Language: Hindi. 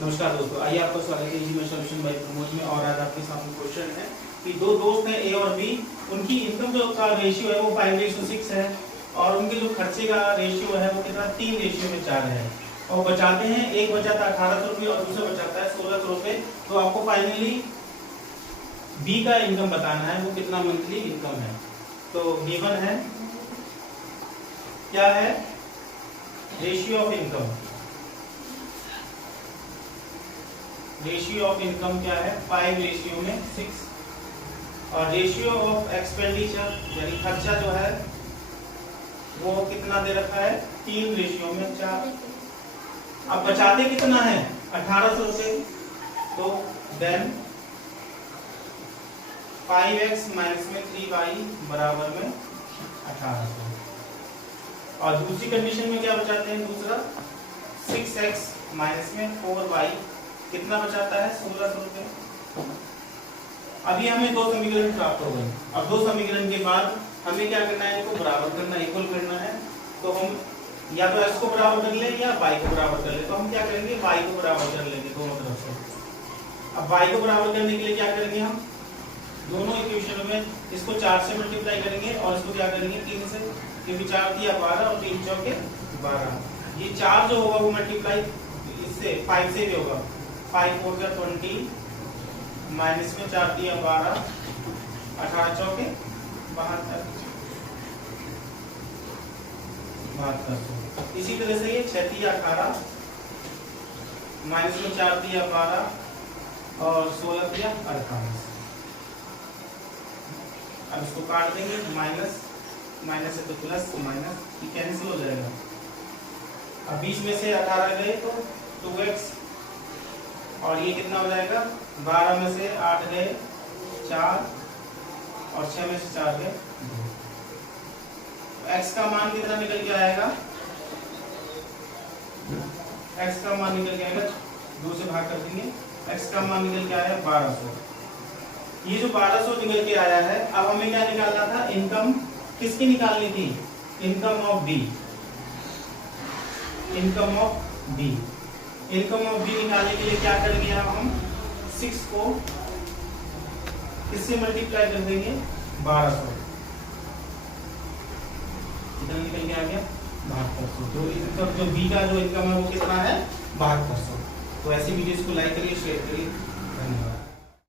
नमस्कार दोस्तों, आइए आपका स्वागत है easy math solution bye Pramod में। और आज आपके सामने क्वेश्चन है कि दो दोस्त हैं ए और बी, उनकी इनकम जो का रेशियो है वो 5:6 है और उनके जो खर्चे का रेशियो है वो कितना 3:4 है। और बचाते हैं, एक बचाता है 1800 रुपये और दूसरा बचाता है 1600 रुपये। तो आपको फाइनली बी का इनकम बताना है, वो कितना मंथली इनकम है। तो गिवन है क्या है, ratio of income. Ratio of income क्या है, 5:6। और रेशियो ऑफ एक्सपेंडिचर यानी खर्चा जो है वो कितना दे रखा है, 3:4। अब बचाते कितना है, 1800 रुपये। तो देन 5x माइनस में 3y बराबर में 1800। और दूसरी कंडीशन में क्या बचाते हैं, दूसरा 6x माइनस में 4y कितना बचाता है, 1600 रुपये। अभी हमें दो समीकरण प्राप्त हो गए। अब दो समीकरण के बाद हमें क्या करना है, इनको बराबर करना, इक्वल करना है। तो हम या तो x को बराबर कर ले या y को बराबर कर ले। तो हम क्या करेंगे, y को बराबर कर लेंगे दोनों तरफ से। अब y को बराबर करने के लिए क्या करेंगे, हम दोनों इक्वेशन में इसको 4 से मल्टीप्लाई करेंगे और इसको क्या करेंगे 3 से, क्योंकि 4 दिया 12 और 3 चौके 12। ये 4 जो होगा वो मल्टीप्लाई इससे 5 से भी होगा। 5 4 जा 20 माइनस में 4 दिया 12, 18 चौके 72। इसी तरह से ये 6 दिया 18 माइनस में 4 दिया 12 और 16 दिया 48। अब इसको काट देंगे, माइनस माइनस है तो प्लस, माइनस कैंसिल हो जाएगा। अब बीच में से 18 गए तो 2x और ये कितना हो जाएगा, 12 में से 8 गए 4 और 6 में से 4 गए 2। x का मान कितना निकल के आएगा, x का मान निकल के आएगा 2 से भाग कर देंगे, x का मान निकल के आया 1200। ये जो 1200 निकल के आया है, अब हमें क्या निकालना था, इनकम किसकी निकालनी थी, income of B. Income of B, income of B निकालने के लिए क्या करेंगे, हम 6 को किससे मल्टीप्लाई कर देंगे, 1200। इधर निकल के आ गया 7200। तो इनकम जो बी का जो इनकम है वो कितना है, 7200। तो ऐसी वीडियोस को लाइक करिए, शेयर करिए। धन्यवाद।